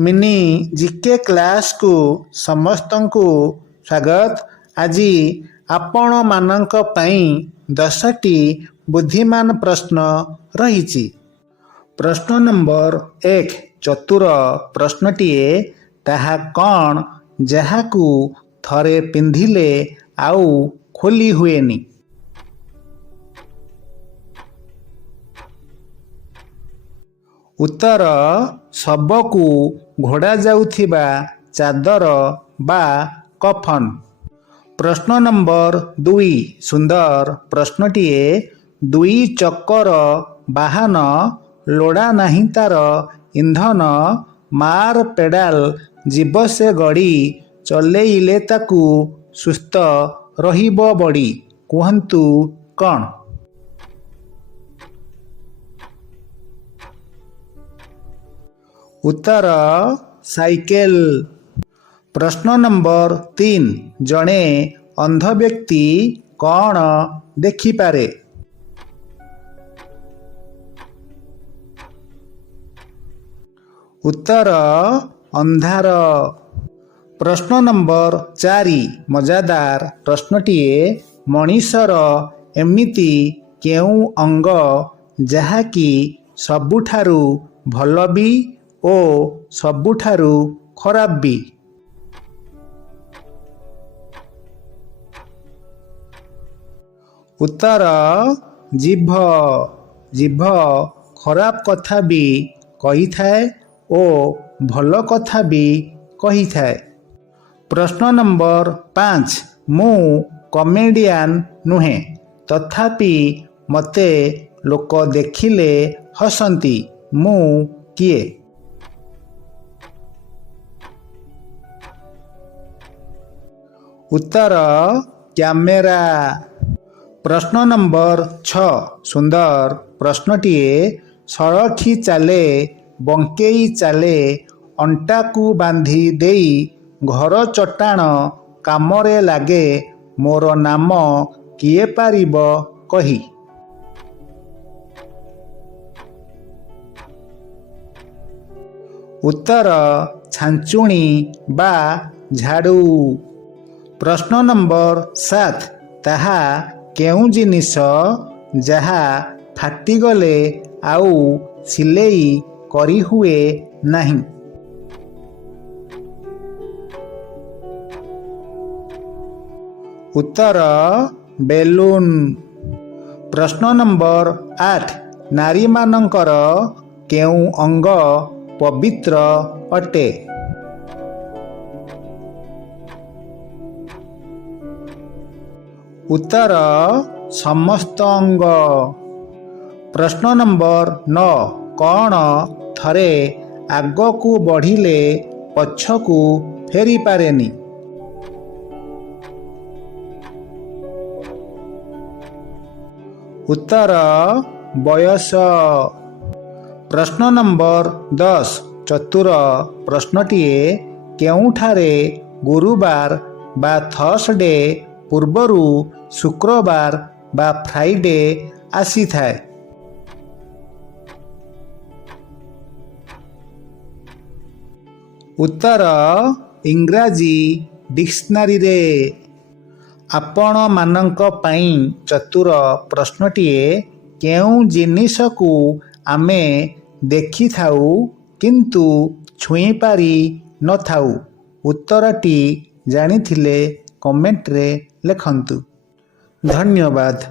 Mini GK class को समस्तंकु स्वागत। आज आपण मानक पई 10टी बुद्धिमान प्रश्न रही। प्रश्न नंबर 1 चतुर प्रश्नटीए ताहा कौन जहाकू थरे पिंधिले आउ खोली हुएनी। उत्तर सबकू घोड़ा जाउथिबा चादर बा कफन। प्रश्न नंबर 2 सुंदर प्रश्नटीए दुई चक्कर वाहन लोड़ा नहीं तार इंधन मार पेडाल जीव से गड़ी चलेइले ताकू सुस्थ रहिबो बड़ी कहंतु कौन। उत्तर साइकेल। प्रश्न नंबर 3 जड़े अंध व्यक्ति कौन देखिपारे। उत्तर अंधार। प्रश्न नंबर 4 मजादार प्रश्नटीए मनीषर एमिति केउ अंग जहाकी सबुठारु भल भी ओ सबुठारु खराब भी। उत्तर जीभ। जीभ खराब कथा भी कही थाए ओ भल कथा भी कही थाए। प्रश्न नंबर 5 मु कमेडियन नुहे तथापि मते लोक देखिले हसंती मु किए। उत्तर कैमेरा। प्रश्न नंबर 6 सुंदर प्रश्नटीए सड़खी चाले बंकेई चाले अंटा को बांधी देई घर चट्टाण कामरे लागे मोर नाम किए पारिब कही। उत्तर छांचुणी बा झाड़ू। प्रश्न नंबर 7 ताहा केउ जिनिस जहा फाटिगले आउ सिलेई करी हुए नहीं। उत्तर बेलून। प्रश्न नंबर 8 नारी मानकर केउ अंग पवित्र अटे। उत्तर समस्त अंग। प्रश्न नंबर 9 कौन थरे आग को बढ़िले पछकू फेरी पारेनी। उत्तर बयस। प्रश्न नंबर 10 चतुर प्रश्नटीए केउठारे गुरुवार बा थर्सडे पूर्वरु शुक्रवार बा फ्राइडे आसी थाए। उत्तर इंग्राजी डिक्शनरी रे। आपण मानक पई चतुर प्रश्नटीए केउ जिनिस को आमे देखि थाउ किंतु छुई पारी न थाउ। उत्तरटी जानिथिले कमेंट रे लिखंतु। धन्यवाद।